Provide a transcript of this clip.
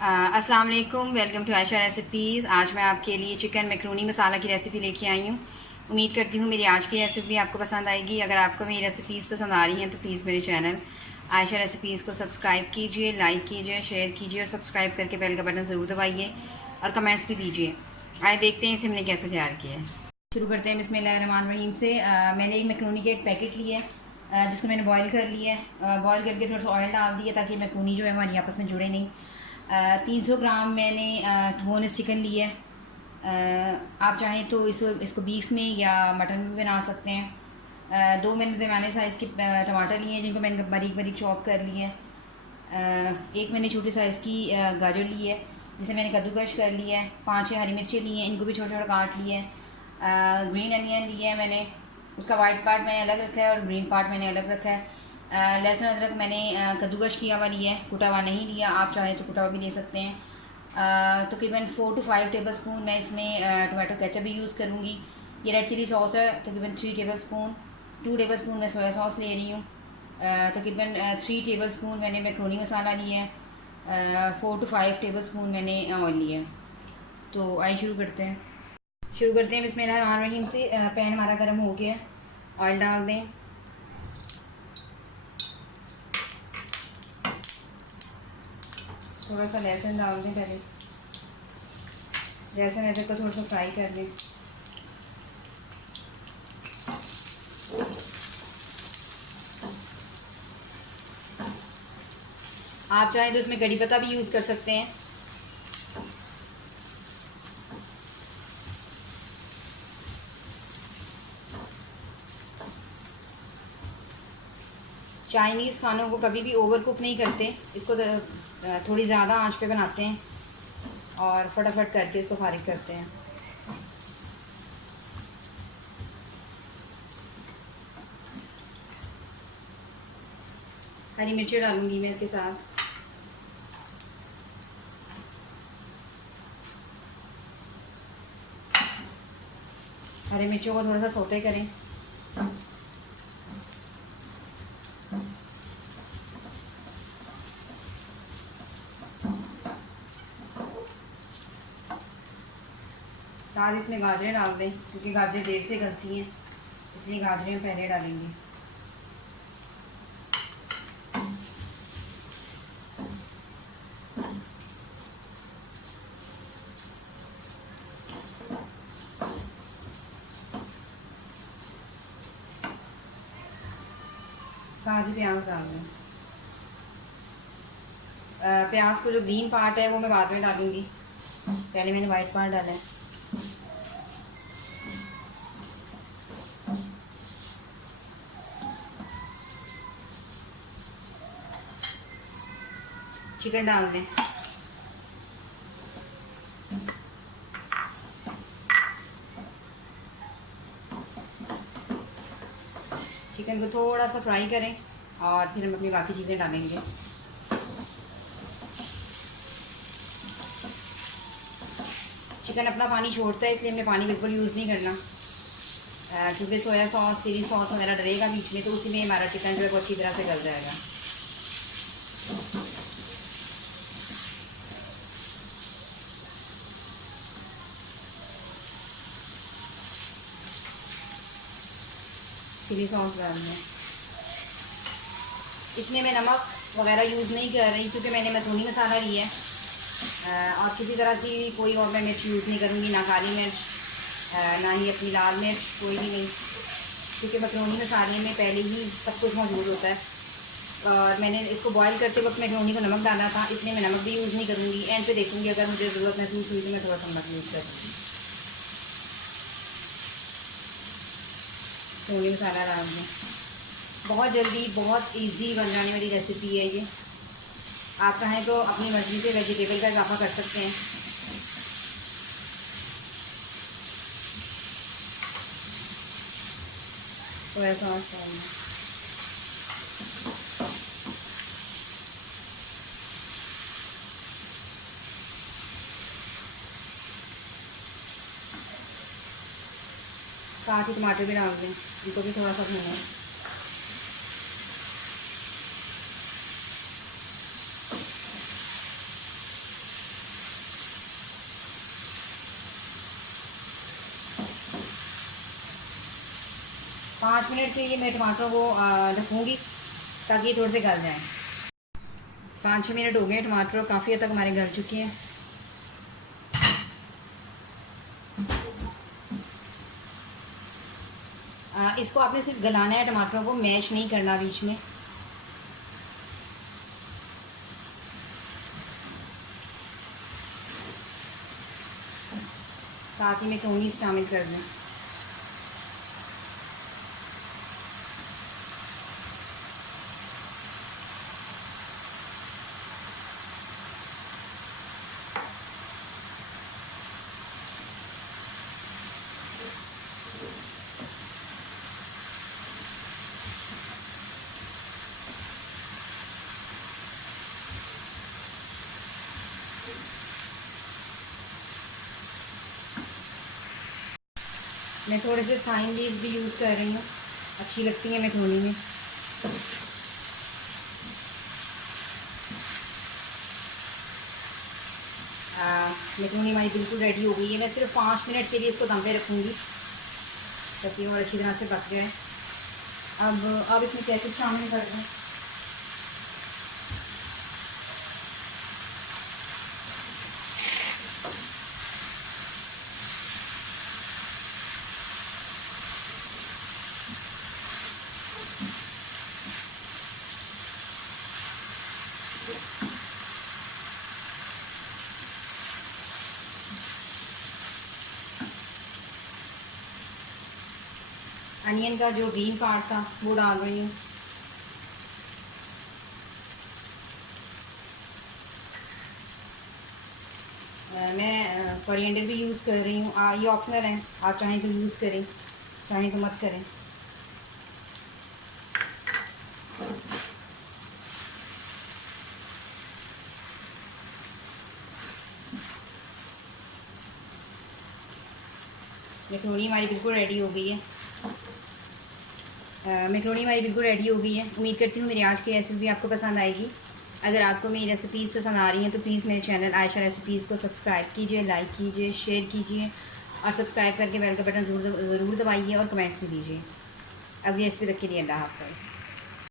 अस्सलाम वालेकुम, welcome to Ayesha recipes. आज मैं आपके लिए चिकन मैक्रोनी मसाला की रेसिपी लेके आई हूँ। उम्मीद करती हूँ मेरी आज की रेसिपी आपको पसंद आएगी। अगर आपको मेरी रेसिपीज़ पसंद आ रही हैं तो प्लीज़ मेरे चैनल आयशा रेसिपीज़ को सब्सक्राइब कीजिए, लाइक कीजिए, शेयर कीजिए और सब्सक्राइब करके बेल का बटन ज़रूर दबाइए और कमेंट्स भी दीजिए। आइए देखते हैं इसे हमने कैसे तैयार किया है। शुरू करते हैं बिस्मिल्लाहिर्रहमानिर्रहीम से। मैंने एक मैक्रोनी का एक पैकेट लिया है, जिसको मैंने बॉईल कर लिया है। बॉईल करके थोड़ा सा ऑयल डाल दिया ताकि मैक्रोनी जो है हमारी आपस में जुड़े नहीं। 300 ग्राम मैंने बोनस चिकन लिया है। आप चाहें तो इसको बीफ में या मटन में बना सकते हैं। दो मैंने दरमियाने साइज़ के टमाटर लिए हैं जिनको मैंने बारीक बारीक चॉप कर लिए हैं। एक मैंने छोटे साइज़ की गाजर ली है जिसे मैंने कद्दूकश कर लिया है। 5-6 हरी मिर्चें ली हैं, इनको भी छोटा छोटा काट लिया है। ग्रीन अनियन लिया है मैंने, उसका वाइट पार्ट मैंने अलग रखा है और ग्रीन पार्ट मैंने अलग रखा है। लहसुन अदरक मैंने कद्दूकश किया हुआ लिया है, कुटा हुआ नहीं लिया। आप चाहें तो कुटा हुआ भी ले सकते हैं। तकरीबन 4 to 5 टेबल स्पून मैं इसमें टोमेटो केचप भी यूज़ करूँगी। ये रेड चिली सॉस है, तकरीबन 3 टेबल स्पून। 2 टेबल स्पून मैं सोया सॉस ले रही हूँ। तकरीबन 3 टेबल स्पून मैंने मैक्रोनी मसाला लिया है। 4 to 5 टेबल स्पून मैंने ऑयल लिया है। तो आइए शुरू करते हैं बिस्मिल्लाहिर्रहमानिर्रहीम से। पैन हमारा गर्म हो गया है, ऑयल डाल दें। थोड़ा सा लहसुन डाल दें पहले। लहसुन अदरक को थोड़ा सा फ्राई कर लें। आप चाहें तो इसमें कड़ी पत्ता भी यूज़ कर सकते हैं। चाइनीज़ खानों को कभी भी ओवर कुक नहीं करते, इसको थोड़ी ज़्यादा आंच पे बनाते हैं और फटाफट करके इसको फारिग करते हैं। हरी मिर्ची डालूंगी मैं इसके साथ। हरी मिर्चों को थोड़ा सा सौते करें। साथ इसमें गाजरें डाल दें क्योंकि गाजरें देर से गलती हैं, इसलिए गाजरें पहले डालेंगे। साथ ही प्याज डाल दें। प्याज को जो ग्रीन पार्ट है वो मैं बाद में डालूंगी, पहले मैंने वाइट पार्ट डाला है। चिकन डाल दें। चिकन को थोड़ा सा फ्राई करें और फिर हम अपनी बाकी चीज़ें डालेंगे। चिकन अपना पानी छोड़ता है, इसलिए हमने पानी बिल्कुल यूज़ नहीं करना, क्योंकि सोया सॉस, चिली सॉस वगैरह डलेगा बीच में, तो उसी में हमारा चिकन जो है वो अच्छी तरह से गल जाएगा। चिली सॉस डाल दें। इसमें मैं नमक वगैरह यूज़ नहीं कर रही क्योंकि मैंने मैक्रोनी मसाला लिया है, और किसी तरह की कोई और मैं मिर्च यूज़ नहीं करूँगी, ना काली मिर्च ना ही अपनी लाल मिर्च, कोई भी नहीं, क्योंकि मैक्रोनी मसाले में पहले ही सब कुछ मौजूद होता है। और मैंने इसको बॉईल करते वक्त मैक्रोनी को नमक डाला था, इसलिए मैं नमक भी यूज़ नहीं करूँगी। एंड पे देखूँगी अगर मुझे ज़रूरत महसूस हुई तो मैं थोड़ा सा नमक यूज़ करूँगी। मैक्रोनी मसाला डाल दें। बहुत जल्दी, बहुत इजी बन जाने वाली रेसिपी है ये। आप चाहें तो अपनी मर्ज़ी से वेजिटेबल का इजाफा कर सकते हैं। सोया सॉस डालें। साथ ही टमाटर भी डाल दें, इनको भी थोड़ा सा भूनें। 5 मिनट के लिए मैं टमाटरों को ढकूँगी ताकि ये थोड़े से गल जाएँ। 5-6 मिनट हो गए, टमाटर काफ़ी हद तक हमारे गल चुके हैं। इसको आपने सिर्फ गलाना है, टमाटरों को मैश नहीं करना बीच में। साथ ही मैक्रोनी शामिल कर दें। मैं थोड़े से थाइन लीव्स भी यूज़ कर रही हूँ, अच्छी लगती है मैक्रोनी में। मैक्रोनी हमारी बिल्कुल रेडी हो गई है। मैं सिर्फ 5 मिनट के लिए इसको दम पे रखूँगी ताकि और अच्छी तरह से पक जाए। अब इसमें केचप शामिल कर दें। अनियन का जो ग्रीन पार्ट था वो डाल रही हूँ। मैं कोरिएंडर भी यूज़ कर रही हूँ। ये ऑप्शनल है, आप चाहें तो यूज़ करें, चाहें तो मत करें। मैक्रोनी हमारी बिल्कुल रेडी हो गई है। मैक्रोनी हमारी बिल्कुल रेडी हो गई है। उम्मीद करती हूँ मेरी आज की रेसिपी आपको पसंद आएगी। अगर आपको मेरी रेसिपीज़ पसंद आ रही हैं तो प्लीज़ मेरे चैनल आयशा रेसिपीज़ को सब्सक्राइब कीजिए, लाइक कीजिए, शेयर कीजिए और सब्सक्राइब करके बेल का बटन ज़रूर दबाइए और कमेंट्स भी दीजिए। अगली रेसिपी तक के लिए अल्लाह हाफ़िज़।